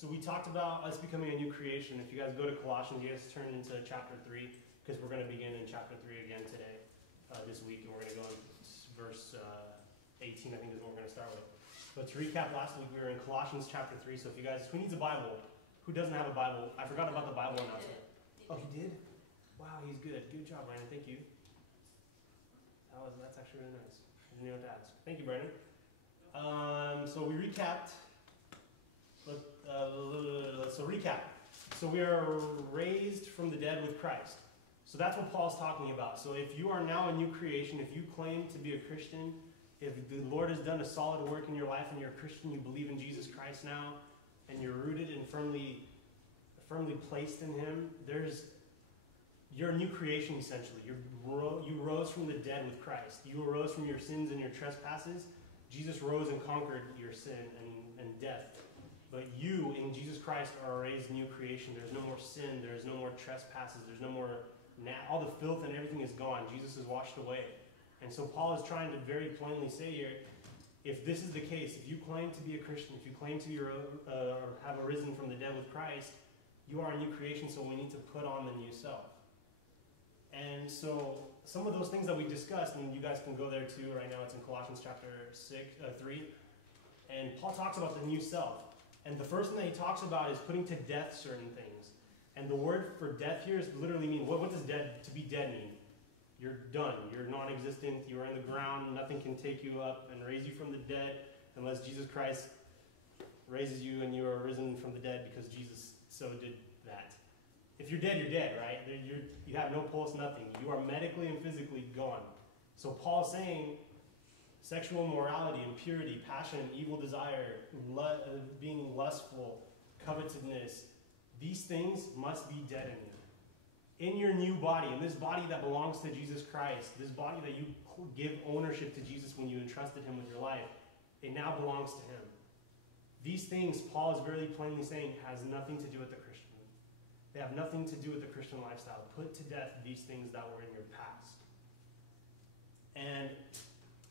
So we talked about us becoming a new creation. If you guys go to Colossians, you guys turn into chapter 3, because we're going to begin in chapter 3 again today, this week, and we're going to go in verse 18, I think is what we're going to start with. But to recap, last week we were in Colossians chapter 3, so if you guys, who needs a Bible? Who doesn't have a Bible? I forgot about the Bible announcement. Oh, he did? Wow, he's good. Good job, Brandon. Thank you. That's actually really nice. I didn't know what to ask. Thank you, Brandon. So we recapped. So recap. So we are raised from the dead with Christ. So that's what Paul's talking about. So if you are now a new creation, if you claim to be a Christian, if the Lord has done a solid work in your life and you're a Christian, you believe in Jesus Christ now, and you're rooted and firmly placed in Him, you're a new creation essentially. You rose from the dead with Christ. You arose from your sins and your trespasses. Jesus rose and conquered your sin and death. But you, in Jesus Christ, are a raised new creation. There's no more sin. There's no more trespasses. There's no more... all the filth and everything is gone. Jesus is washed away. And so Paul is trying to very plainly say here, if this is the case, if you claim to be a Christian, if you claim to have arisen from the dead with Christ, you are a new creation, so we need to put on the new self. And so some of those things that we discussed, and you guys can go there too, right now it's in Colossians chapter 3, and Paul talks about the new self. And the first thing that he talks about is putting to death certain things. And the word for death here is literally mean, what does to be dead mean? You're done. You're non-existent. You are in the ground. Nothing can take you up and raise you from the dead unless Jesus Christ raises you and you are risen from the dead because Jesus so did that. If you're dead, right? You have no pulse, nothing. You are medically and physically gone. So Paul's saying sexual immorality, impurity, passion, evil desire, being lustful, covetousness, these things must be dead in you. In your new body, in this body that belongs to Jesus Christ, this body that you give ownership to Jesus when you entrusted Him with your life, it now belongs to Him. These things, Paul is very plainly saying, has nothing to do with the Christian. They have nothing to do with the Christian lifestyle. Put to death these things that were in your past.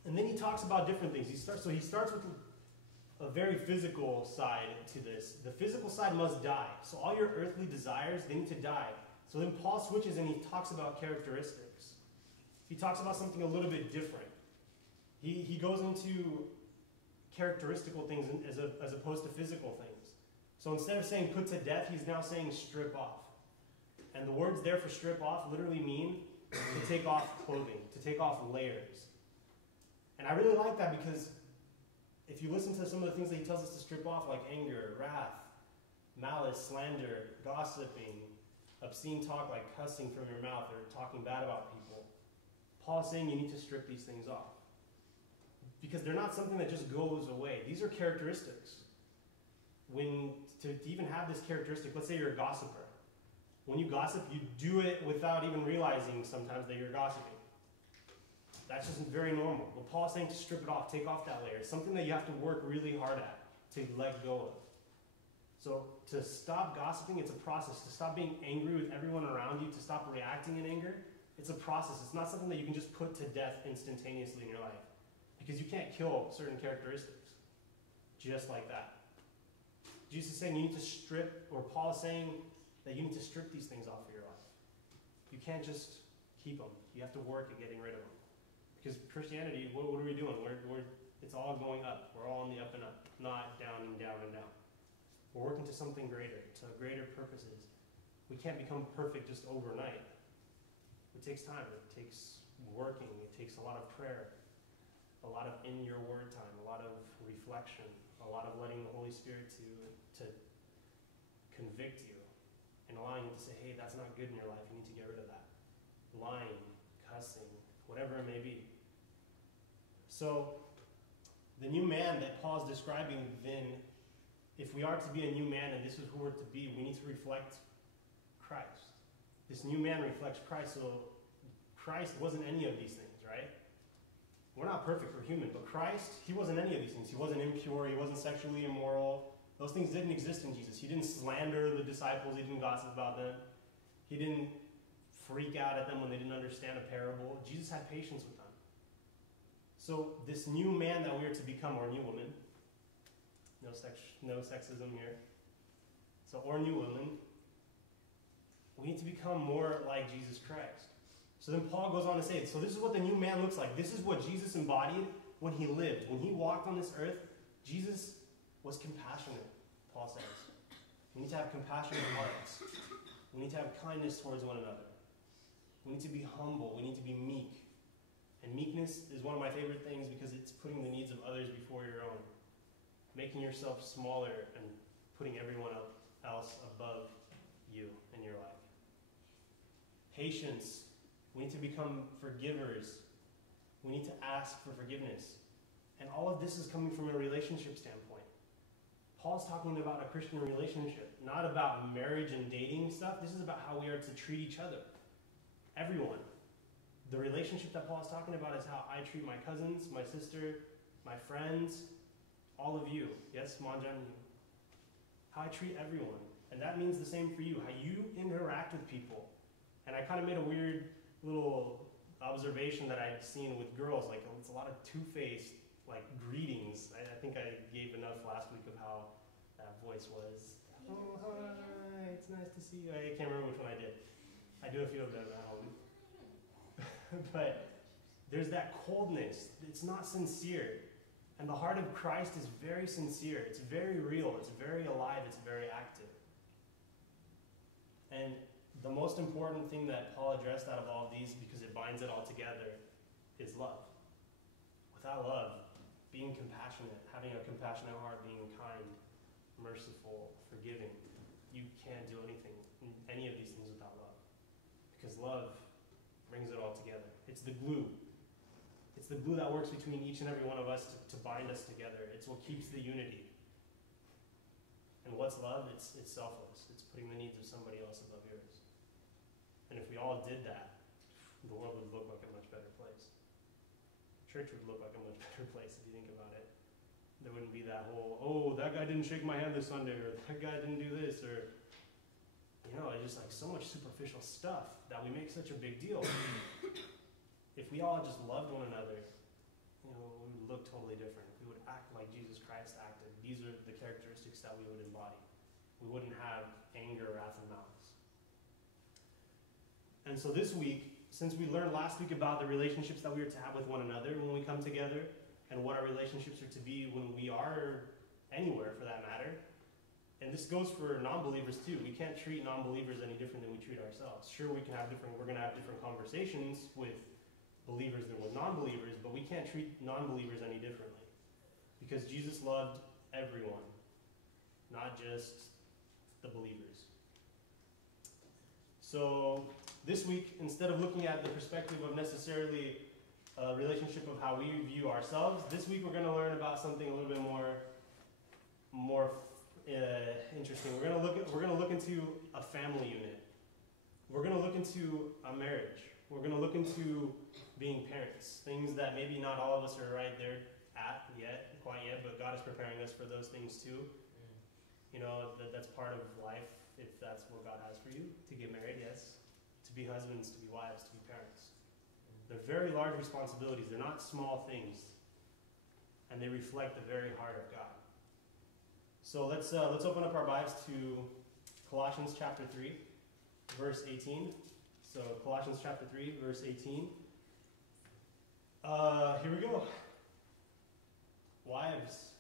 And then he talks about different things. He starts with a very physical side to this. The physical side must die. So all your earthly desires, they need to die. So then Paul switches and he talks about characteristics. He talks about something a little bit different. He goes into characteristical things as opposed to physical things. So instead of saying put to death, he's now saying strip off. And the words there for strip off literally mean to take off clothing, to take off layers. And I really like that because if you listen to some of the things that he tells us to strip off, like anger, wrath, malice, slander, gossiping, obscene talk like cussing from your mouth or talking bad about people, Paul's saying you need to strip these things off. Because they're not something that just goes away. These are characteristics. To even have this characteristic, let's say you're a gossiper. When you gossip, you do it without even realizing sometimes that you're gossiping. That's just very normal. But Paul's saying to strip it off, take off that layer. It's something that you have to work really hard at, to let go of. So to stop gossiping, it's a process. To stop being angry with everyone around you, to stop reacting in anger, it's a process. It's not something that you can just put to death instantaneously in your life. Because you can't kill certain characteristics just like that. Jesus is saying you need to strip, or Paul is saying that you need to strip these things off of your life. You can't just keep them. You have to work at getting rid of them. Because Christianity, what are we doing? It's all going up. We're all on the up and up, not down and down and down. We're working to something greater, to greater purposes. We can't become perfect just overnight. It takes time. It takes working. It takes a lot of prayer, a lot of in your word time, a lot of reflection, a lot of letting the Holy Spirit to convict you and allowing you to say, hey, that's not good in your life. You need to get rid of that. Lying, cussing, whatever it may be. So the new man that Paul is describing then, if we are to be a new man and this is who we're to be, we need to reflect Christ. This new man reflects Christ. So Christ wasn't any of these things, right? We're not perfect, we're human, but Christ, he wasn't any of these things. He wasn't impure, he wasn't sexually immoral. Those things didn't exist in Jesus. He didn't slander the disciples, he didn't gossip about them. He didn't freak out at them when they didn't understand a parable. Jesus had patience with them. So this new man that we are to become, or new woman, no sexism here, So, or new women, we need to become more like Jesus Christ. So then Paul goes on to say, so this is what the new man looks like. This is what Jesus embodied when he lived. When he walked on this earth, Jesus was compassionate, Paul says. We need to have compassionate hearts. We need to have kindness towards one another. We need to be humble. We need to be meek. And meekness is one of my favorite things because it's putting the needs of others before your own. Making yourself smaller and putting everyone else above you in your life. Patience. We need to become forgivers. We need to ask for forgiveness. And all of this is coming from a relationship standpoint. Paul's talking about a Christian relationship, not about marriage and dating stuff. This is about how we are to treat each other. Everyone. The relationship that Paul is talking about is how I treat my cousins, my sister, my friends, all of you. Yes, Manjan, you. How I treat everyone. And that means the same for you, how you interact with people. And I kind of made a weird little observation that I'd seen with girls. Like, it's a lot of two-faced, like, greetings. I think I gave enough last week of how that voice was. Oh, hi, it's nice to see you. I can't remember which one I did. I do a few of them at home. But there's that coldness. It's not sincere. And the heart of Christ is very sincere. It's very real. It's very alive. It's very active. And the most important thing that Paul addressed out of all of these, because it binds it all together, is love. Without love, being compassionate, having a compassionate heart, being kind, merciful, forgiving, you can't do anything, any of these things without love. Because love brings it all together. It's the glue. It's the glue that works between each and every one of us to bind us together. It's what keeps the unity. And what's love? It's selfless. It's putting the needs of somebody else above yours. And if we all did that, the world would look like a much better place. Church would look like a much better place if you think about it. There wouldn't be that whole, oh, that guy didn't shake my hand this Sunday, or that guy didn't do this, or, you know, it's just like so much superficial stuff that we make such a big deal. If we all just loved one another, you know, we would look totally different. We would act like Jesus Christ acted. These are the characteristics that we would embody. We wouldn't have anger, wrath, and malice. And so this week, since we learned last week about the relationships that we are to have with one another when we come together, and what our relationships are to be when we are anywhere, for that matter, and this goes for non-believers too. We can't treat non-believers any different than we treat ourselves. Sure, we're going to have different conversations with believers than with non-believers, but we can't treat non-believers any differently. Because Jesus loved everyone, not just the believers. So this week, instead of looking at the perspective of necessarily a relationship of how we view ourselves, this week we're going to learn about something a little bit more interesting. We're going to look into a family unit. We're going to look into a marriage. We're going to look into being parents, things that maybe not all of us are right there quite yet, but God is preparing us for those things too. You know, that's part of life, if that's what God has for you, to get married, yes, to be husbands, to be wives, to be parents. They're very large responsibilities. They're not small things, and they reflect the very heart of God. So let's open up our Bibles to Colossians chapter 3, verse 18. So Colossians chapter 3, verse 18. Here we go. Wives,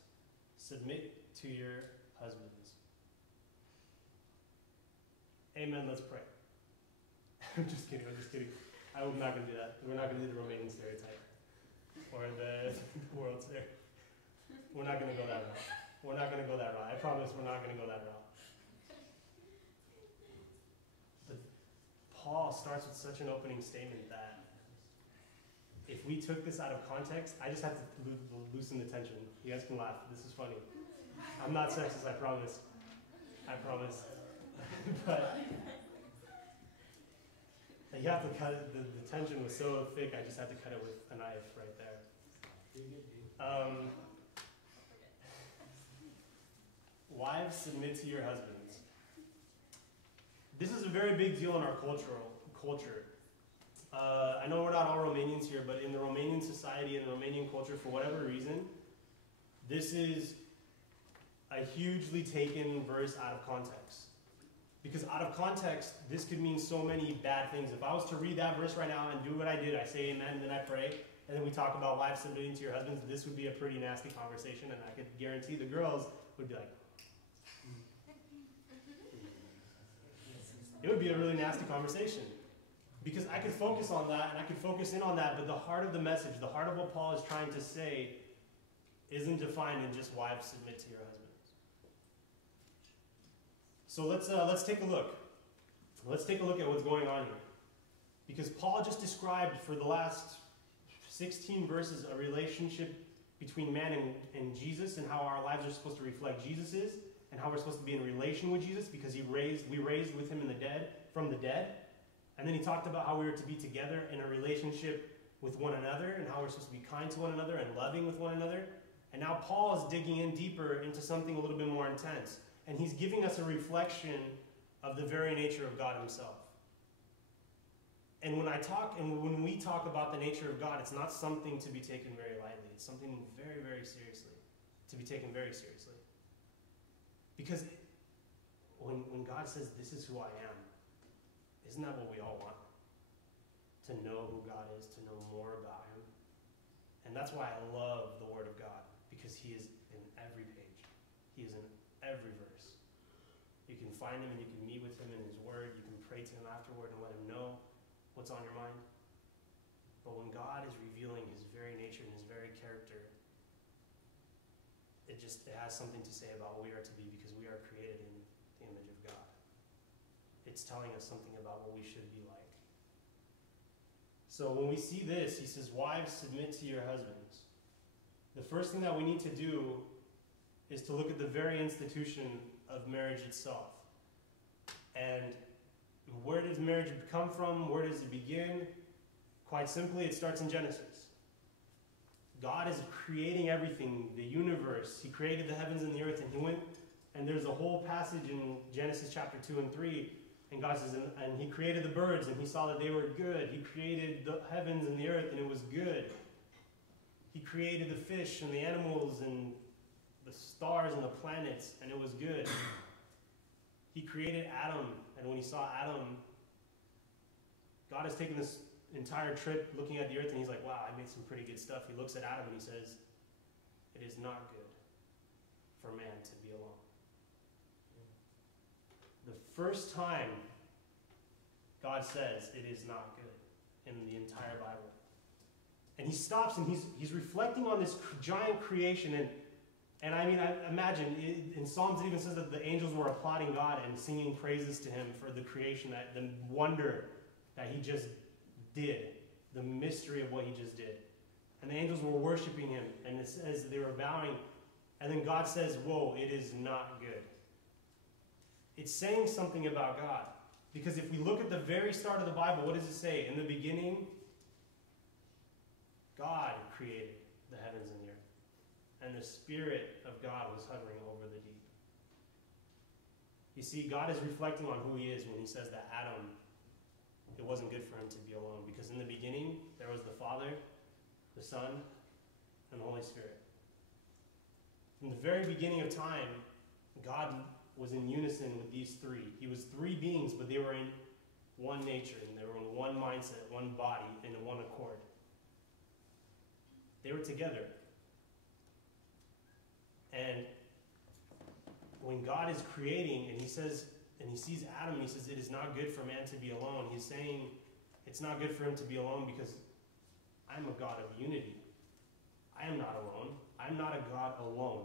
submit to your husbands. Amen. Let's pray. I'm just kidding. I'm not going to do that. We're not going to do the Romanian stereotype or the world stereotype. We're not going to go that route. We're not going to go that route. I promise we're not going to go that route. But Paul starts with such an opening statement that if we took this out of context, I just have to loosen the tension. You guys can laugh. This is funny. I'm not sexist, I promise. I promise. But you have to cut it. The tension was so thick, I just had to cut it with a knife right there. Wives, submit to your husbands. This is a very big deal in our culture. I know we're not all Romanians here, but in the Romanian society and the Romanian culture, for whatever reason, this is a hugely taken verse out of context. Because out of context, this could mean so many bad things. If I was to read that verse right now and do what I did, I say amen, and then I pray, and then we talk about wives submitting to your husbands, this would be a pretty nasty conversation, and I could guarantee the girls would be like, it would be a really nasty conversation. Because I could focus on that, and I could focus in on that, but the heart of the message, the heart of what Paul is trying to say, isn't defined in just wives submit to your husbands. So let's take a look. Let's take a look at what's going on here. Because Paul just described for the last 16 verses a relationship between man and Jesus, and how our lives are supposed to reflect Jesus's, and how we're supposed to be in relation with Jesus because we raised with him from the dead. And then he talked about how we were to be together in a relationship with one another, and how we're supposed to be kind to one another and loving with one another. And now Paul is digging in deeper into something a little bit more intense. And he's giving us a reflection of the very nature of God himself. And when we talk about the nature of God, it's not something to be taken very lightly. It's something very, very seriously, to be taken very seriously. Because when God says, this is who I am, isn't that what we all want? To know who God is, to know more about him. And that's why I love the Word of God, because he is in every page. He is in every verse. You can find him and you can meet with him in his Word. You can pray to him afterward and let him know what's on your mind. But when God is revealing his very nature and his very character, it has something to say about what we are to be, because we are created in the image of God. It's telling us something about what we should be like. So when we see this, he says, wives, submit to your husbands. The first thing that we need to do is to look at the very institution of marriage itself. And where does marriage come from? Where does it begin? Quite simply, it starts in Genesis. God is creating everything, the universe. He created the heavens and the earth, and there's a whole passage in Genesis chapter 2 and 3, and God says, and he created the birds, and he saw that they were good. He created the heavens and the earth, and it was good. He created the fish and the animals and the stars and the planets, and it was good. He created Adam, and when he saw Adam, God has taken this entire trip looking at the earth, and he's like, wow, I made some pretty good stuff. He looks at Adam and he says, it is not good for man to be alone. The first time God says it is not good in the entire Bible. And he stops and he's reflecting on this giant creation, and I mean, I imagine, in Psalms it even says that the angels were applauding God and singing praises to him for the creation, the wonder that he just did, the mystery of what he just did. And the angels were worshiping him, and it says they were bowing, and then God says, whoa, it is not good. It's saying something about God. Because if we look at the very start of the Bible, what does it say? In the beginning, God created the heavens and the earth. And the Spirit of God was hovering over the deep. You see, God is reflecting on who he is when he says that Adam, it wasn't good for him to be alone. Because in the beginning, there was the Father, the Son, and the Holy Spirit. From the very beginning of time, God was in unison with these three. He was three beings, but they were in one nature, and they were in one mindset, one body, and in one accord. They were together. And when God is creating, and he says, and he sees Adam, and he says, it is not good for man to be alone. He's saying, it's not good for him to be alone because I'm a God of unity. I am not alone. I'm not a God alone.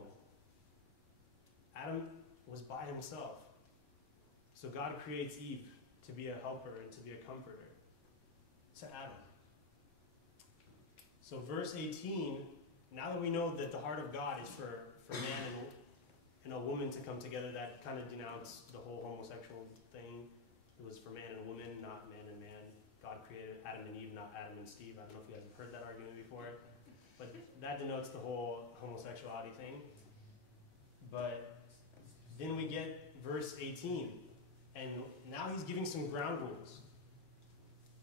Adam was by himself. So God creates Eve to be a helper and to be a comforter to Adam. So verse 18, now that we know that the heart of God is for man and a woman to come together, that kind of denounced the whole homosexual thing. It was for man and woman, not man and man. God created Adam and Eve, not Adam and Steve. I don't know if you guys have heard that argument before. But that denotes the whole homosexuality thing. But then we get verse 18. And now he's giving some ground rules.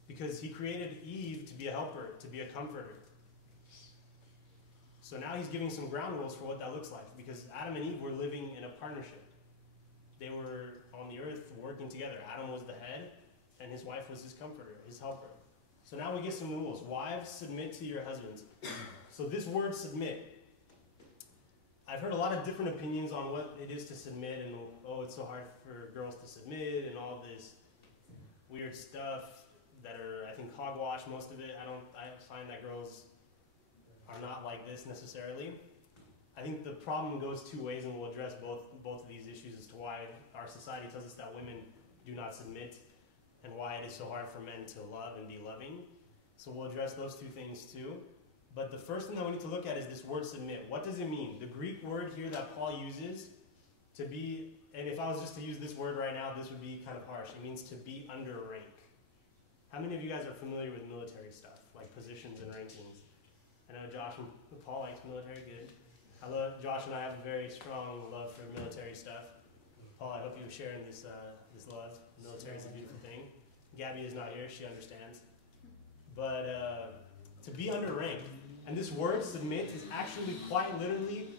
Because he created Eve to be a helper, to be a comforter. So now he's giving some ground rules for what that looks like, because Adam and Eve were living in a partnership. They were on the earth working together. Adam was the head, and his wife was his comforter, his helper. So now we get some rules. Wives, submit to your husbands. So this word submit, I've heard a lot of different opinions on what it is to submit, and oh, it's so hard for girls to submit, and all this weird stuff that are, I think, hogwash, most of it. I find that girls are not like this necessarily. I think the problem goes two ways, and we'll address both of these issues as to why our society tells us that women do not submit, and why it is so hard for men to love and be loving. So we'll address those two things too. But the first thing that we need to look at is this word submit. What does it mean? The Greek word here that Paul uses to be, and if I was just to use this word right now, this would be kind of harsh. It means to be under rank. How many of you guys are familiar with military stuff, like positions and rankings? I know Josh and Paul likes military, good. Josh and I have a very strong love for military stuff. Paul, I hope you're sharing this love. Military is a beautiful thing. Gabby is not here, she understands. But to be under rank, and this word submit is actually quite literally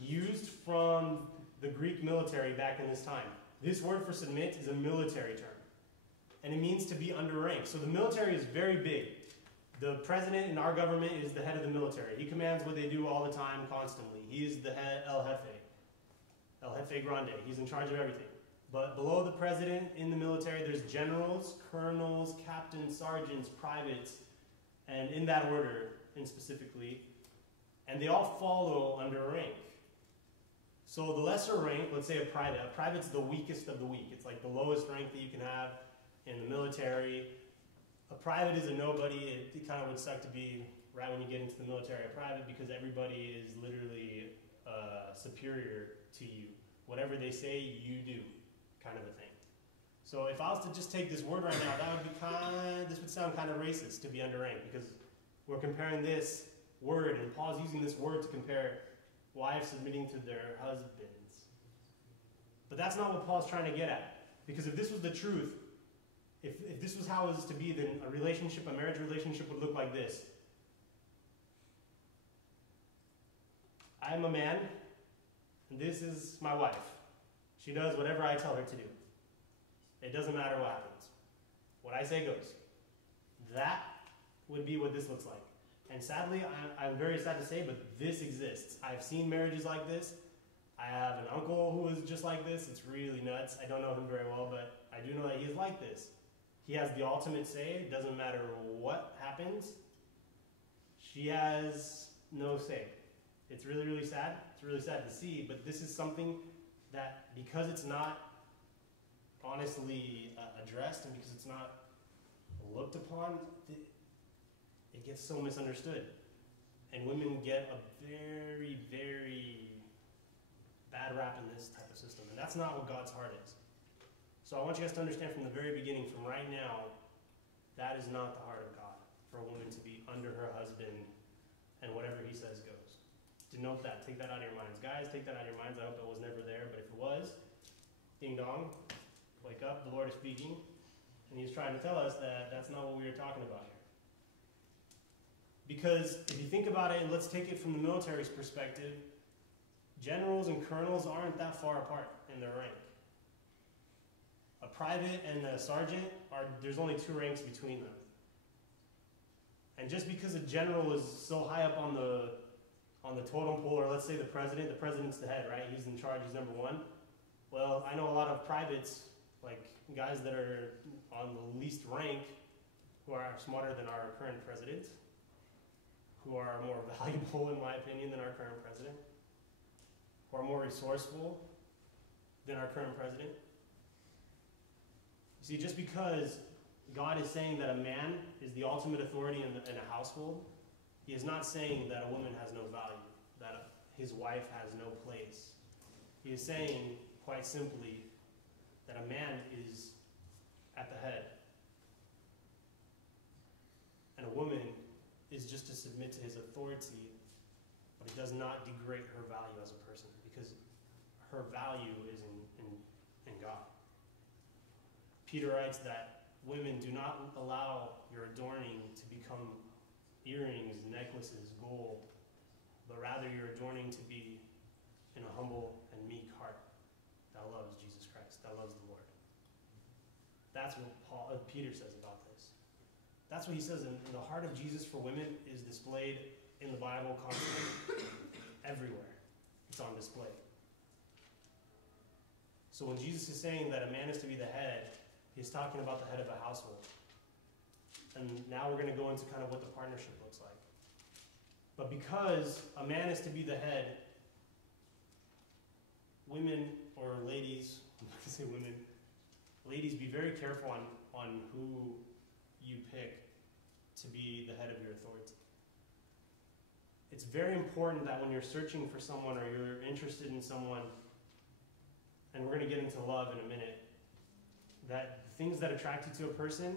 used from the Greek military back in this time. This word for submit is a military term, and it means to be under rank. So the military is very big. The president in our government is the head of the military. He commands what they do all the time, constantly. He is the head, El Jefe Grande. He's in charge of everything. But below the president in the military, there's generals, colonels, captains, sergeants, privates, and in that order, and specifically, and they all follow under rank. So the lesser rank, let's say a private's the weakest of the weak. It's like the lowest rank that you can have in the military. A private is a nobody. It kind of would suck to be, right when you get into the military, a private, because everybody is literally superior to you. Whatever they say, you do, kind of a thing. So if I was to just take this word right now, this would sound kind of racist, to be under rank, because we're comparing this word, and Paul's using this word to compare wives submitting to their husbands. But that's not what Paul's trying to get at. Because if this was the truth, if this was how it was to be, then a marriage relationship would look like this. I am a man, and this is my wife. She does whatever I tell her to do. It doesn't matter what happens. What I say goes. That would be what this looks like. And sadly, I'm very sad to say, but this exists. I've seen marriages like this. I have an uncle who is just like this. It's really nuts. I don't know him very well, but I do know that he is like this. He has the ultimate say. It doesn't matter what happens. She has no say. It's really, really sad. It's really sad to see, but this is something that, because it's not honestly addressed, and because it's not looked upon, it gets so misunderstood. And women get a very, very bad rap in this type of system. And that's not what God's heart is. So I want you guys to understand from the very beginning, from right now, that is not the heart of God, for a woman to be under her husband and whatever he says goes. Denote that. Take that out of your minds. Guys, take that out of your minds. I hope it was never there, but if it was, ding dong, wake up, the Lord is speaking, and he's trying to tell us that that's not what we were talking about here. Because if you think about it, and let's take it from the military's perspective, generals and colonels aren't that far apart in their rank. A private and a sergeant, there's only 2 ranks between them. And just because a general is so high up on the totem pole, or let's say the president's the head, right? He's in charge, he's number 1. Well, I know a lot of privates, like guys that are on the least rank, who are smarter than our current president, who are more valuable, in my opinion, than our current president, who are more resourceful than our current president. You see, just because God is saying that a man is the ultimate authority in a household, he is not saying that a woman has no value, that his wife has no place. He is saying, quite simply, that a man is at the head, and a woman is just to submit to his authority, but it does not degrade her value as a person, because her value is in God. Peter writes that women, do not allow your adorning to become earrings, necklaces, gold, but rather you're joining to be in a humble and meek heart that loves Jesus Christ, that loves the Lord. That's what Peter says about this. That's what he says. In the heart of Jesus for women is displayed in the Bible constantly, everywhere. It's on display. So when Jesus is saying that a man is to be the head, he's talking about the head of a household. And now we're going to go into kind of what the partnership looks like. But because a man is to be the head, women or ladies, I'm not going to say women, ladies, be very careful on who you pick to be the head of your authority. It's very important that when you're searching for someone or you're interested in someone, and we're going to get into love in a minute, that things that attract you to a person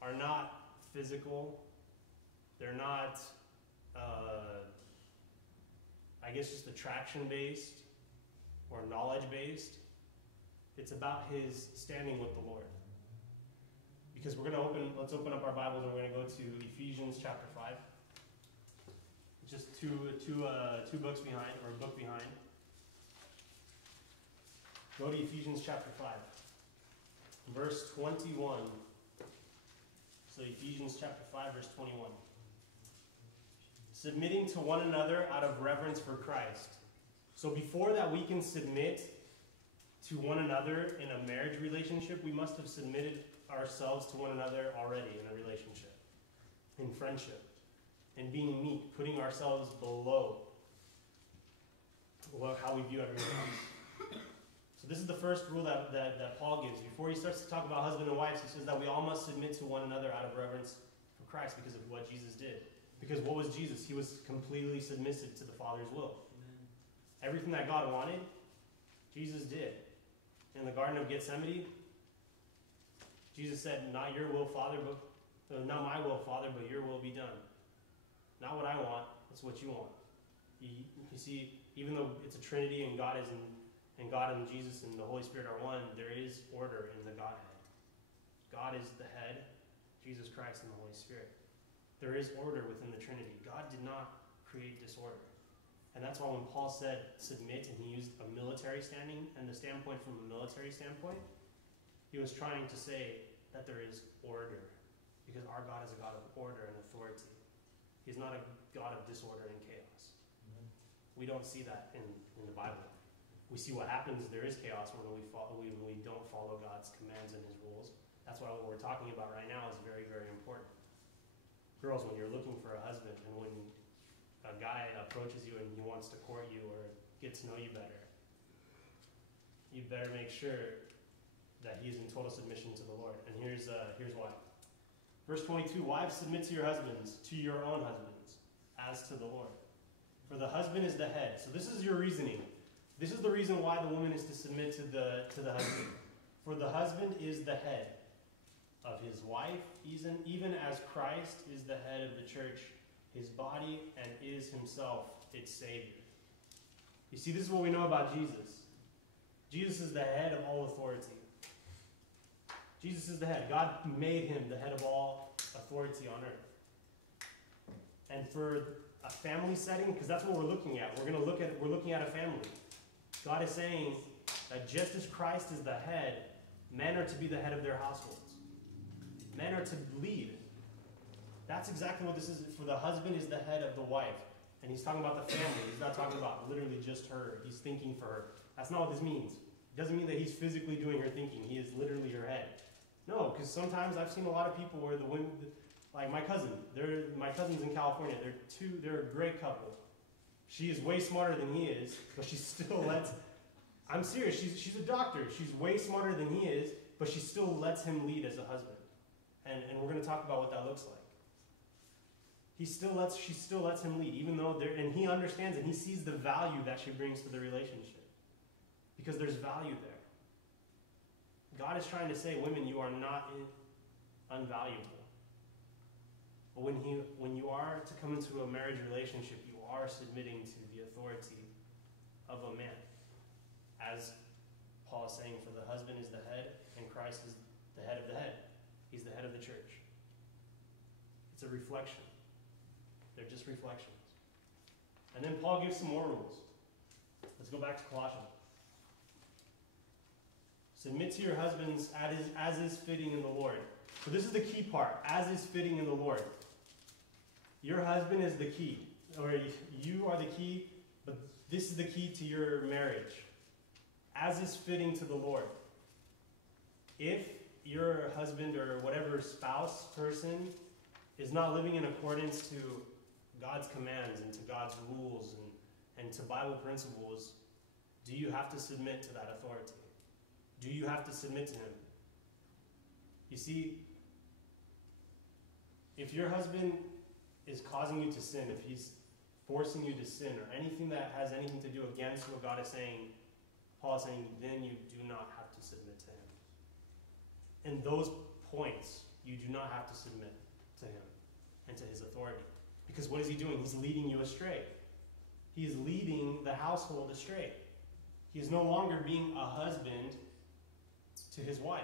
are not physical. They're not, I guess, just attraction-based or knowledge-based. It's about his standing with the Lord. Because we're going to let's open up our Bibles and we're going to go to Ephesians chapter 5. Just two books behind, or a book behind. Go to Ephesians chapter 5, verse 21. So Ephesians chapter 5, verse 21. Submitting to one another out of reverence for Christ. So before that we can submit to one another in a marriage relationship, we must have submitted ourselves to one another already in a relationship, in friendship, and being meek, putting ourselves below how we view everyone else. So this is the first rule that Paul gives. Before he starts to talk about husband and wives, he says that we all must submit to one another out of reverence for Christ because of what Jesus did. Because what was Jesus? He was completely submissive to the Father's will. Amen. Everything that God wanted, Jesus did. In the Garden of Gethsemane, Jesus said, not your will, Father, not my will, Father, but your will be done. Not what I want, it's what you want. You see, even though it's a Trinity and God and Jesus and the Holy Spirit are one, there is order in the Godhead. God is the head, Jesus Christ and the Holy Spirit. There is order within the Trinity. God did not create disorder. And that's why when Paul said submit, and he used a military standing and the standpoint from a military standpoint, he was trying to say that there is order. Because our God is a God of order and authority. He's not a God of disorder and chaos. Mm-hmm. We don't see that in the Bible. We see what happens. There is chaos when we don't follow God's commands and his rules. That's why what we're talking about right now is very, very important. Girls, when you're looking for a husband and when a guy approaches you and he wants to court you or get to know you better, you better make sure that he's in total submission to the Lord. And here's why. Verse 22, wives, submit to your husbands, to your own husbands, as to the Lord. For the husband is the head. So this is your reasoning. This is the reason why the woman is to submit to the husband. For the husband is the head of his wife, even as Christ is the head of the church, his body, and is himself its Savior. You see, this is what we know about Jesus. Jesus is the head of all authority. Jesus is the head. God made him the head of all authority on earth. And for a family setting, because that's what we're looking at. We're looking at a family. God is saying that just as Christ is the head, men are to be the head of their households. Men are to lead. That's exactly what this is. For the husband is the head of the wife. And he's talking about the family. He's not talking about literally just her. He's thinking for her. That's not what this means. It doesn't mean that he's physically doing her thinking. He is literally her head. No, because sometimes I've seen a lot of people where the women, like my cousin's in California. They're a great couple. She is way smarter than he is, but she still lets, I'm serious, she's a doctor. She's way smarter than he is, but she still lets him lead as a husband. And we're going to talk about what that looks like. She still lets him lead, even though and he understands and he sees the value that she brings to the relationship. Because there's value there. God is trying to say, women, you are not unvaluable. But when you are to come into a marriage relationship, you are submitting to the authority of a man. As Paul is saying, for the husband is the head, and Christ is the head of the head. He's the head of the church. It's a reflection. They're just reflections. And then Paul gives some more rules. Let's go back to Colossians. Submit to your husbands as is fitting in the Lord. So this is the key part, as is fitting in the Lord. Your husband is the key, or you are the key, but this is the key to your marriage. As is fitting to the Lord. If your husband or whatever spouse person is not living in accordance to God's commands and to God's rules and to Bible principles, do you have to submit to that authority? Do you have to submit to him? You see, if your husband is causing you to sin, if he's forcing you to sin, or anything that has anything to do against what God is saying, Paul is saying, then you do not have to submit to him. In those points, you do not have to submit to him and to his authority. Because what is he doing? He's leading you astray. He is leading the household astray. He is no longer being a husband to his wife.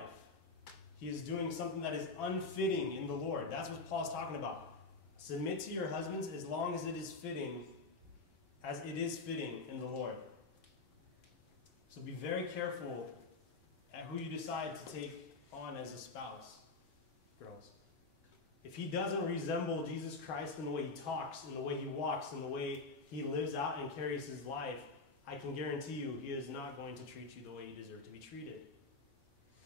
He is doing something that is unfitting in the Lord. That's what Paul's talking about. Submit to your husbands as long as it is fitting, as it is fitting in the Lord. So be very careful at who you decide to take on as a spouse, girls. If he doesn't resemble Jesus Christ in the way he talks, in the way he walks, in the way he lives out and carries his life, I can guarantee you he is not going to treat you the way you deserve to be treated.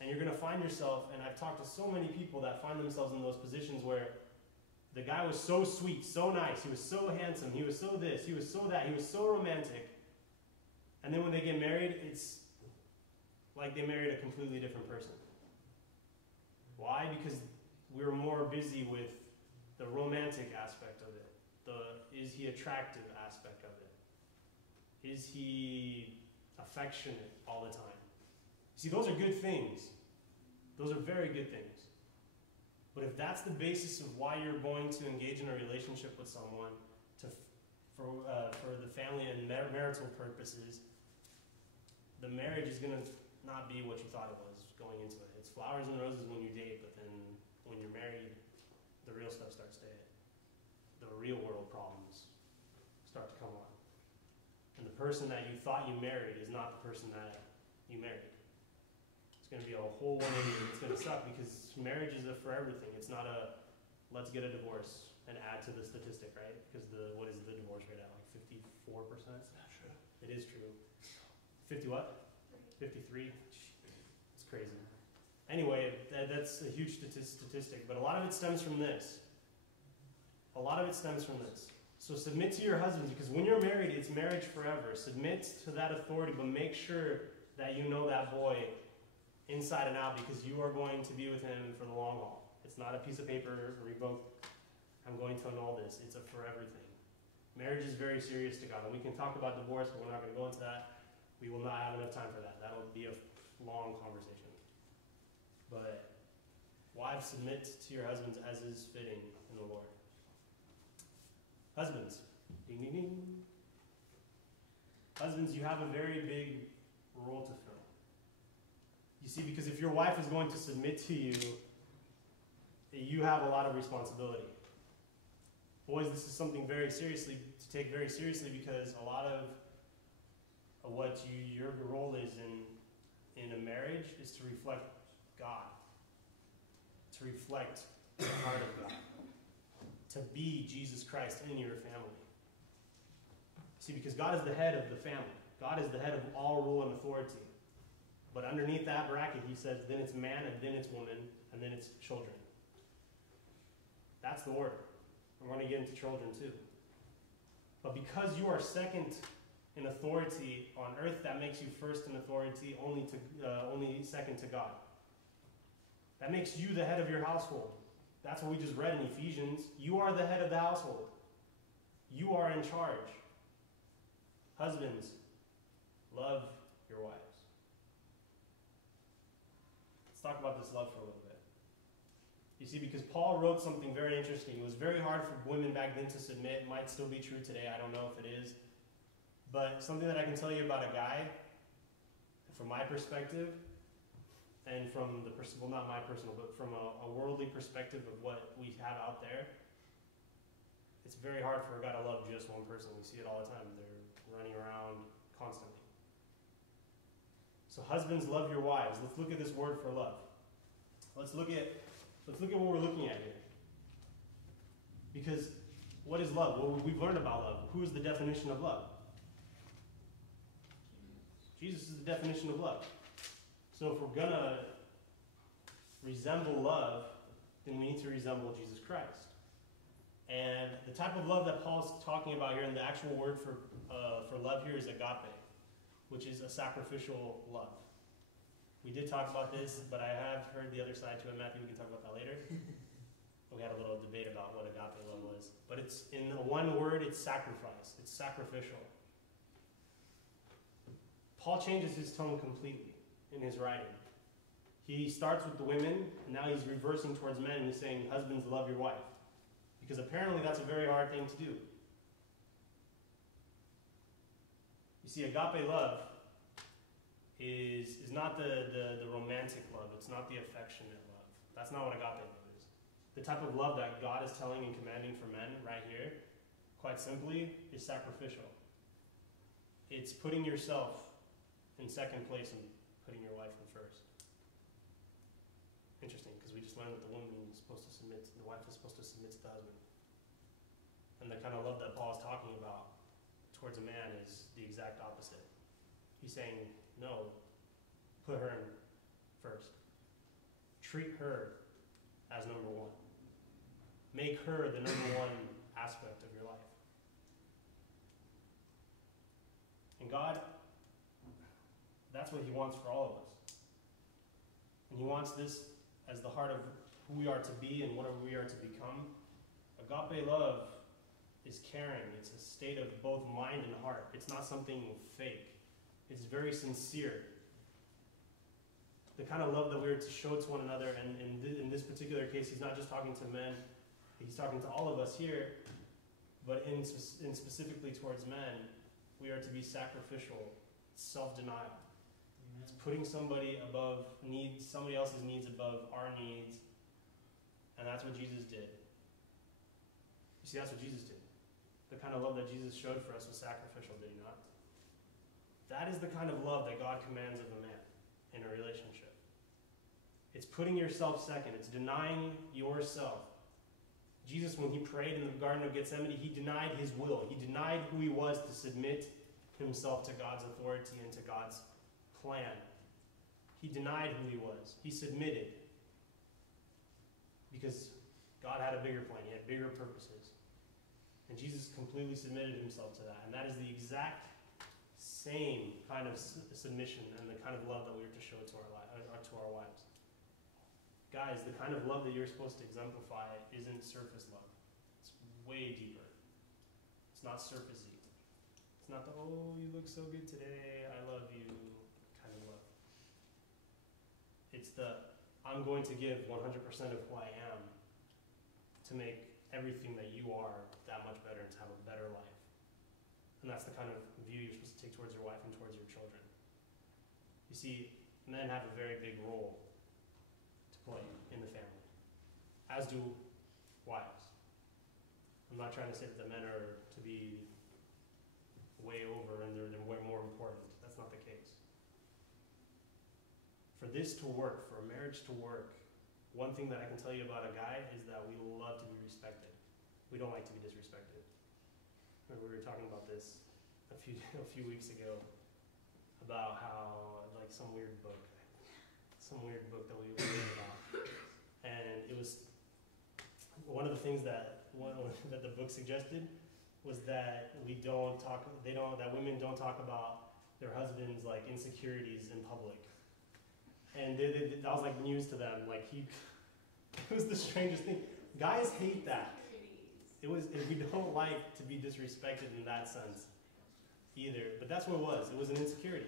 And you're going to find yourself, and I've talked to so many people that find themselves in those positions where the guy was so sweet, so nice, he was so handsome, he was so this, he was so that, he was so romantic. And then when they get married, it's like they married a completely different person. Why? Because we were more busy with the romantic aspect of it. Is he attractive aspect of it? Is he affectionate all the time? See, those are good things. Those are very good things. But if that's the basis of why you're going to engage in a relationship with someone for the family and marital purposes, the marriage is going to not be what you thought it was going into it. It's flowers and roses when you date, but then when you're married, the real stuff starts to hit. The real world problems start to come on. And the person that you thought you married is not the person that you married. It's going to be a whole 180. It's going to suck because marriage is a for everything. It's not a let's get a divorce and add to the statistic, right? Because what is the divorce rate at? Like 54%? It's not true. It is true. 50 what? 53? It's crazy. Anyway, that's a huge statistic, but a lot of it stems from this. A lot of it stems from this. So submit to your husbands, because when you're married, it's marriage forever. Submit to that authority, but make sure that you know that boy inside and out, because you are going to be with him for the long haul. It's not a piece of paper, revoke, I'm going to annul this. It's a forever thing. Marriage is very serious to God, and we can talk about divorce, but we're not going to go into that. We will not have enough time for that. That'll be a long conversation. But wives, submit to your husbands as is fitting in the Lord. Husbands, ding, ding, ding. Husbands, you have a very big role to fill. You see, because if your wife is going to submit to you, you have a lot of responsibility. Boys, this is something to take very seriously, because a lot of what your role is in a marriage is to reflect God, to reflect the heart of God, to be Jesus Christ in your family. See, because God is the head of the family. God is the head of all rule and authority. But underneath that bracket, he says, then it's man, and then it's woman, and then it's children. That's the order. We're going to get into children too. But because you are second in authority on earth, that makes you first in authority, only second to God. That makes you the head of your household. That's what we just read in Ephesians. You are the head of the household. You are in charge. Husbands, love your wives. Let's talk about this love for a little bit. You see, because Paul wrote something very interesting. It was very hard for women back then to submit. It might still be true today. I don't know if it is. But something that I can tell you about a guy, from my perspective, and from well, not my personal, but from a worldly perspective of what we have out there, It's very hard for a guy to love just one person. We see it all the time. They're running around constantly. So husbands, love your wives. Let's look at this word for love. Let's look at what we're looking at here. Because what is love? Well, we've learned about love. Who is the definition of love? Jesus is the definition of love. So if we're going to resemble love, then we need to resemble Jesus Christ. And the type of love that Paul's talking about here, and the actual word for love here is agape, which is a sacrificial love. We did talk about this, but I have heard the other side to it. Matthew, we can talk about that later. We had a little debate about what agape love was. But it's, in one word, it's sacrifice. It's sacrificial. Paul changes his tone completely in his writing. He starts with the women, and now he's reversing towards men, and he's saying, husbands, love your wife. Because apparently that's a very hard thing to do. You see, agape love is not the romantic love. It's not the affectionate love. That's not what agape love is. The type of love that God is telling and commanding for men right here, quite simply, is sacrificial. It's putting yourself in second place and putting your wife in first. Interesting, because we just learned that the woman is supposed to submit, the wife is supposed to submit to the husband. And the kind of love that Paul is talking about towards a man is the exact opposite. He's saying, no, put her in first. Treat her as number one. Make her the number one aspect of your life. And God, that's what he wants for all of us. And he wants this as the heart of who we are to be and whatever we are to become. Agape love is caring. It's a state of both mind and heart. It's not something fake. It's very sincere. The kind of love that we're to show to one another, and in this particular case, he's not just talking to men, he's talking to all of us here, but in specifically towards men, we are to be sacrificial, self-denial. It's putting somebody above needs, somebody else's needs above our needs, and that's what Jesus did. You see, that's what Jesus did. The kind of love that Jesus showed for us was sacrificial, did he not? That is the kind of love that God commands of a man in a relationship. It's putting yourself second. It's denying yourself. Jesus, when he prayed in the Garden of Gethsemane, he denied his will. He denied who he was to submit himself to God's authority and to God's plan. He denied who he was. He submitted. Because God had a bigger plan. He had bigger purposes. And Jesus completely submitted himself to that. And that is the exact same kind of submission and the kind of love that we are to show to our wives. Guys, the kind of love that you're supposed to exemplify isn't surface love. It's way deeper. It's not surfacey. It's not the, oh, you look so good today, I love you kind of love. It's the, I'm going to give 100% of who I am to make everything that you are that much better and to have a better life. And that's the kind of view you're supposed to take towards your wife and towards your children. You see, men have a very big role to play in the family, as do wives. I'm not trying to say that the men are to be way over and they're way more important. That's not the case. For this to work, for a marriage to work, one thing that I can tell you about a guy is that we love to be respected. We don't like to be disrespected. We were talking about this a few weeks ago about how, like, some weird book that we read about, and it was one of the things that the book suggested was that that women don't talk about their husbands' like insecurities in public, and that was like news to them. Like it was the strangest thing. Guys hate that. We don't like to be disrespected in that sense either. But that's what it was. It was an insecurity.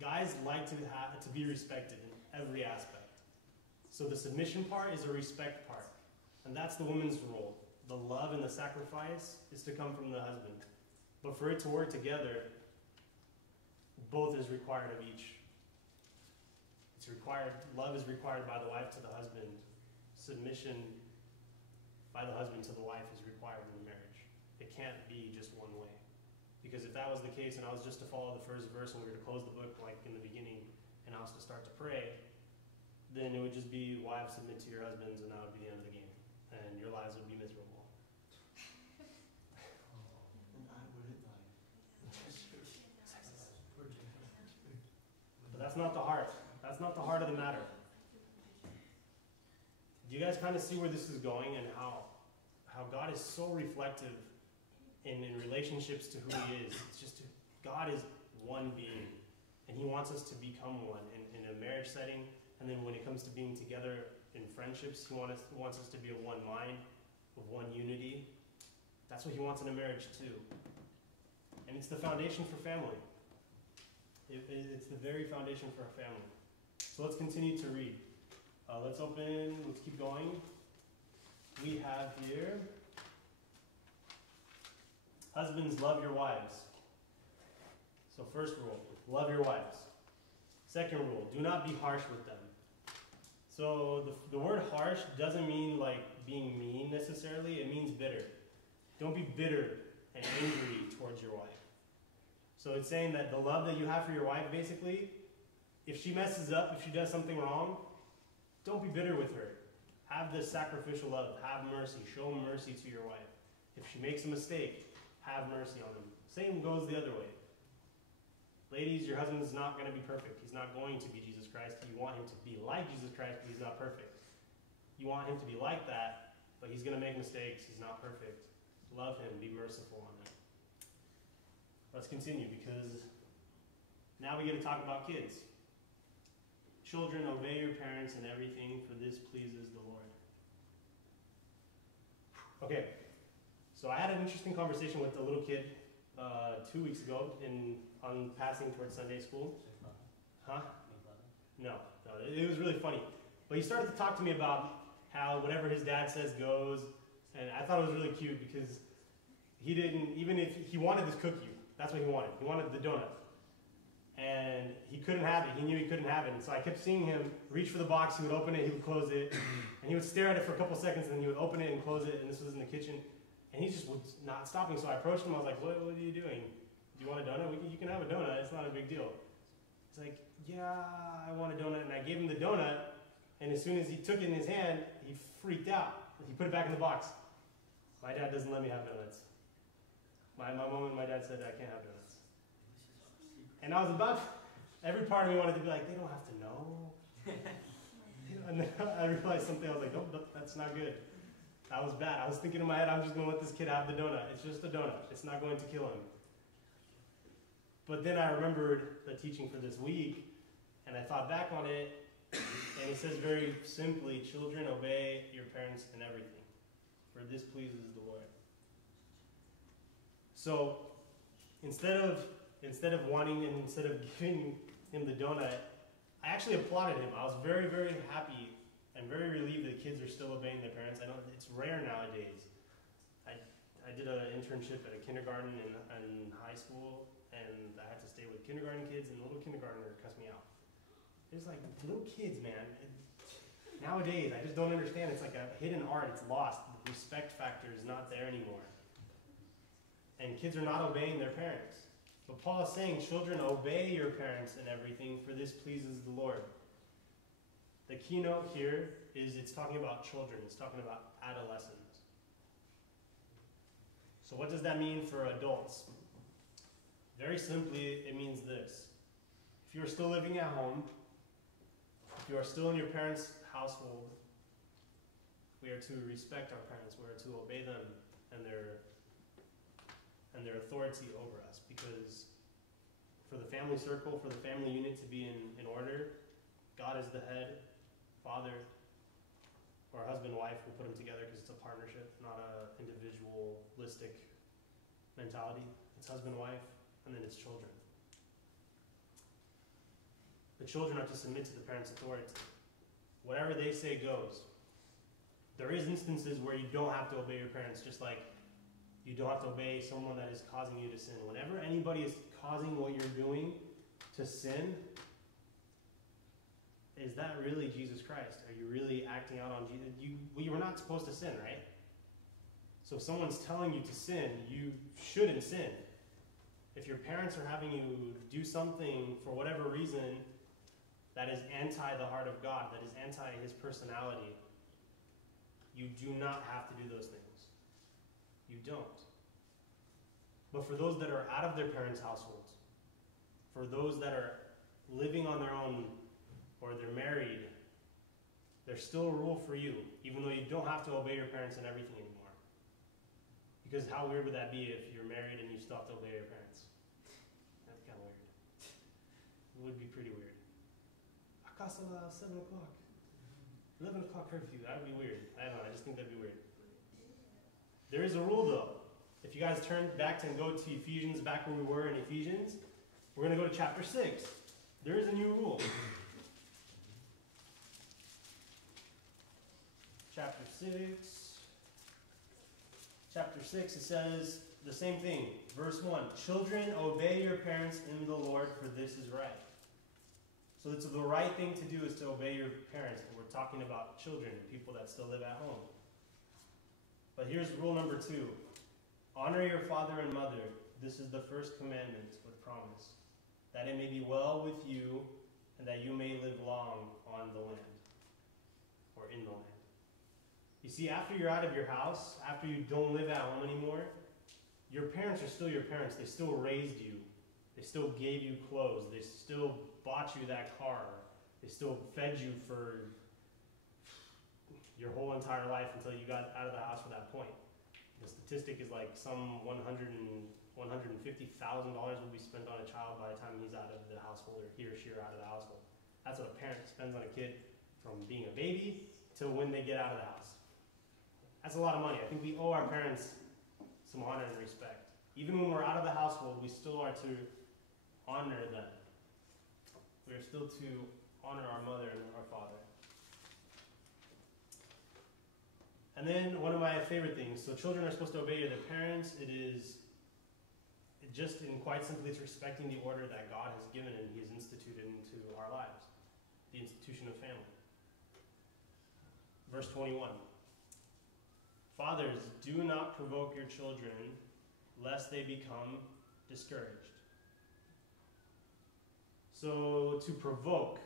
Guys like to be respected in every aspect. So the submission part is a respect part. And that's the woman's role. The love and the sacrifice is to come from the husband. But for it to work together, both is required of each. It's required, love is required by the wife to the husband. Submission by the husband to the wife is required in the marriage. It can't be just one way. Because if that was the case and I was just to follow the first verse and we were to close the book like in the beginning and I was to start to pray, then it would just be wives submit to your husbands and that would be the end of the game. And your lives would be miserable. And I wouldn't lie. But that's not the heart. That's not the heart of the matter. Do you guys kind of see where this is going and how God is so reflective in relationships to who he is? It's just, God is one being. And he wants us to become one in a marriage setting. And then when it comes to being together in friendships, he wants us to be of one mind, of one unity. That's what he wants in a marriage too. And it's the foundation for family. It's the very foundation for a family. So let's continue to read. Let's keep going. We have here, husbands, love your wives. So first rule, love your wives. Second rule, do not be harsh with them. So the word harsh doesn't mean like being mean necessarily, it means bitter. Don't be bitter and angry towards your wife. So it's saying that the love that you have for your wife, basically, if she messes up, if she does something wrong, don't be bitter with her. Have this sacrificial love. Have mercy. Show mercy to your wife. If she makes a mistake, have mercy on them. Same goes the other way. Ladies, your husband is not going to be perfect. He's not going to be Jesus Christ. You want him to be like Jesus Christ, but he's not perfect. You want him to be like that, but he's going to make mistakes. He's not perfect. Love him. Be merciful on him. Let's continue, because now we get to talk about kids. Children, obey your parents in everything, for this pleases the Lord. Okay, so I had an interesting conversation with a little kid 2 weeks ago on passing towards Sunday school. Huh? No, it was really funny. But he started to talk to me about how whatever his dad says goes, and I thought it was really cute because he didn't, even if he wanted this cookie, that's what he wanted. He wanted the donut. And he couldn't have it. He knew he couldn't have it. And so I kept seeing him reach for the box. He would open it. He would close it. And he would stare at it for a couple seconds. And then he would open it and close it. And this was in the kitchen. And he just was not stopping. So I approached him. I was like, what are you doing? Do you want a donut? You can have a donut. It's not a big deal. He's like, yeah, I want a donut. And I gave him the donut. And as soon as he took it in his hand, he freaked out. He put it back in the box. My dad doesn't let me have donuts. My mom and my dad said I can't have donuts. And I was every part of me wanted to be like, they don't have to know. And then I realized something, I was like, oh, that's not good. That was bad. I was thinking in my head, I'm just going to let this kid have the donut. It's just a donut. It's not going to kill him. But then I remembered the teaching for this week, and I thought back on it, and it says very simply, children, obey your parents in everything, for this pleases the Lord. So instead of wanting and instead of giving him the donut, I actually applauded him. I was very, very happy and very relieved that kids are still obeying their parents. I know it's rare nowadays. I did an internship at a kindergarten in high school, and I had to stay with kindergarten kids, and the little kindergartner cussed me out. It's like little kids, man. Nowadays, I just don't understand. It's like a hidden art. It's lost. The respect factor is not there anymore. And kids are not obeying their parents. But Paul is saying, children, obey your parents in everything, for this pleases the Lord. The keynote here is it's talking about children. It's talking about adolescents. So what does that mean for adults? Very simply, it means this. If you're still living at home, if you are still in your parents' household, we are to respect our parents. We are to obey them and their authority over us, because for the family circle, for the family unit to be in order, God is the head, father, or husband, wife, we'll put them together because it's a partnership, not an individualistic mentality. It's husband, wife, and then it's children. The children are to submit to the parents' authority. Whatever they say goes. There is instances where you don't have to obey your parents, just like you don't have to obey someone that is causing you to sin. Whenever anybody is causing what you're doing to sin, is that really Jesus Christ? Are you really acting out on Jesus? You were not supposed to sin, right? So if someone's telling you to sin, you shouldn't sin. If your parents are having you do something for whatever reason that is anti the heart of God, that is anti his personality, you do not have to do those things. You don't. But for those that are out of their parents' households, for those that are living on their own or they're married, there's still a rule for you, even though you don't have to obey your parents in everything anymore. Because how weird would that be if you're married and you still have to obey your parents? That's kind of weird. It would be pretty weird. Casa 7 o'clock. 11 o'clock curfew. That would be weird. I don't know. I just think that'd be weird. There is a rule, though. If you guys turn back and go to Ephesians, back where we were in Ephesians, we're going to go to chapter 6. There is a new rule. Chapter 6. Chapter 6, it says the same thing. Verse 1. Children, obey your parents in the Lord, for this is right. So it's the right thing to do is to obey your parents. And we're talking about children, people that still live at home. But here's rule number 2. Honor your father and mother. This is the first commandment with promise, that it may be well with you and that you may live long on the land or in the land. You see, after you're out of your house, after you don't live at home anymore, your parents are still your parents. They still raised you. They still gave you clothes. They still bought you that car. They still fed you for your whole entire life until you got out of the house for that point. The statistic is like some $150,000 will be spent on a child by the time he's out of the household, or he or she are out of the household. That's what a parent spends on a kid from being a baby till when they get out of the house. That's a lot of money. I think we owe our parents some honor and respect. Even when we're out of the household, we still are to honor them. We are still to honor our mother and our father. And then one of my favorite things, so children are supposed to obey their parents. Quite simply, it's respecting the order that God has given and he has instituted into our lives. The institution of family. Verse 21. Fathers, do not provoke your children, lest they become discouraged. So, to provoke.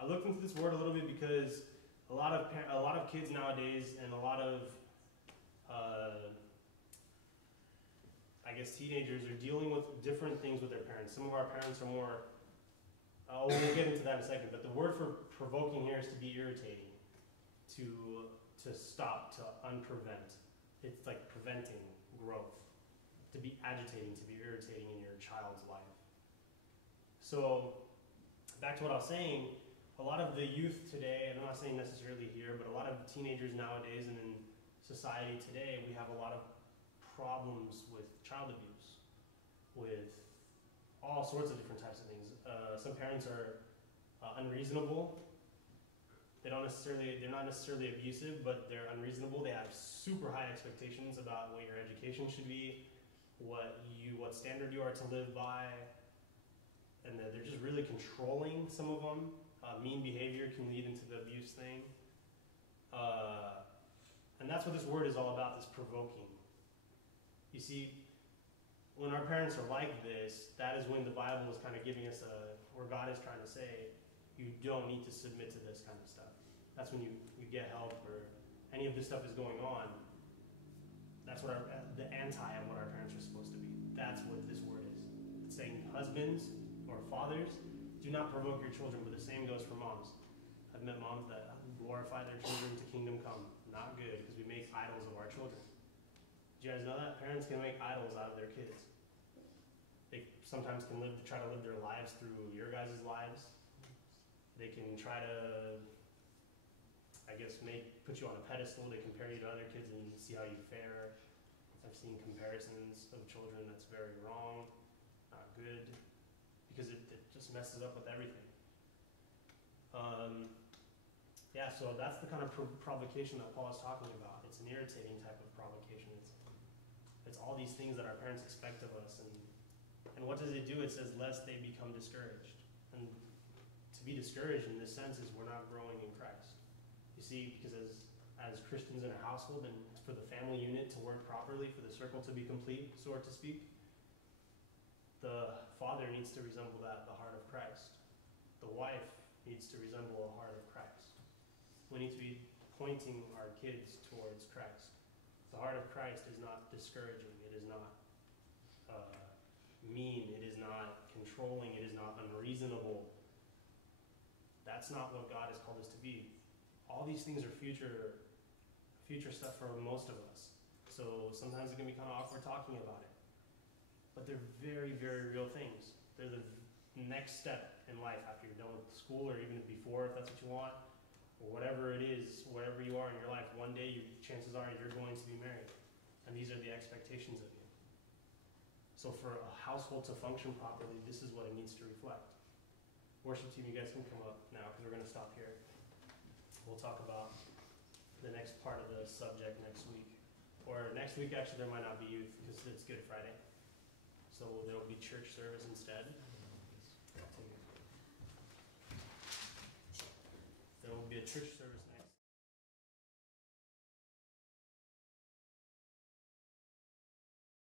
I looked into this word a little bit because a lot of kids nowadays and a lot of teenagers are dealing with different things with their parents. Some of our parents are more, we'll get into that in a second, but the word for provoking here is to be irritating, to stop, to unprevent. It's like preventing growth, to be agitating, to be irritating in your child's life. So, back to what I was saying, a lot of the youth today, and I'm not saying necessarily here, but a lot of teenagers nowadays and in society today, we have a lot of problems with child abuse, with all sorts of different types of things. Some parents are unreasonable. They're not necessarily abusive, but they're unreasonable. They have super high expectations about what your education should be, what standard you are to live by, and they're just really controlling, some of them. Mean behavior can lead into the abuse thing. And that's what this word is all about, this provoking. You see, when our parents are like this, that is when the Bible is kind of giving us where God is trying to say, you don't need to submit to this kind of stuff. That's when you get help or any of this stuff is going on. That's what the anti of what our parents are supposed to be. That's what this word is. It's saying husbands or fathers, do not provoke your children, but the same goes for moms. I've met moms that glorify their children to kingdom come. Not good, because we make idols of our children. Do you guys know that? Parents can make idols out of their kids. They sometimes can try to live their lives through your guys' lives. They can try to, put you on a pedestal. They compare you to other kids and see how you fare. I've seen comparisons of children that's very wrong, not good, because it just messes up with everything. So that's the kind of provocation that Paul is talking about. It's an irritating type of provocation. It's all these things that our parents expect of us. And what does it do? It says, lest they become discouraged. And to be discouraged in this sense is we're not growing in Christ. You see, because as as Christians in a household and for the family unit to work properly, for the circle to be complete, so to speak, the father needs to resemble the heart of Christ. The wife needs to resemble a heart of Christ. We need to be pointing our kids towards Christ. The heart of Christ is not discouraging. It is not mean. It is not controlling. It is not unreasonable. That's not what God has called us to be. All these things are future stuff for most of us. So sometimes it can be kind of awkward talking about it. But they're very, very real things. They're the next step in life after you're done with school, or even before, if that's what you want, or whatever it is, wherever you are in your life. One day, chances are you're going to be married. And these are the expectations of you. So for a household to function properly, this is what it needs to reflect. Worship team, you guys can come up now because we're going to stop here. We'll talk about the next part of the subject next week. Or next week, actually, there might not be youth because it's Good Friday. So there will be church service instead. There will be a church service next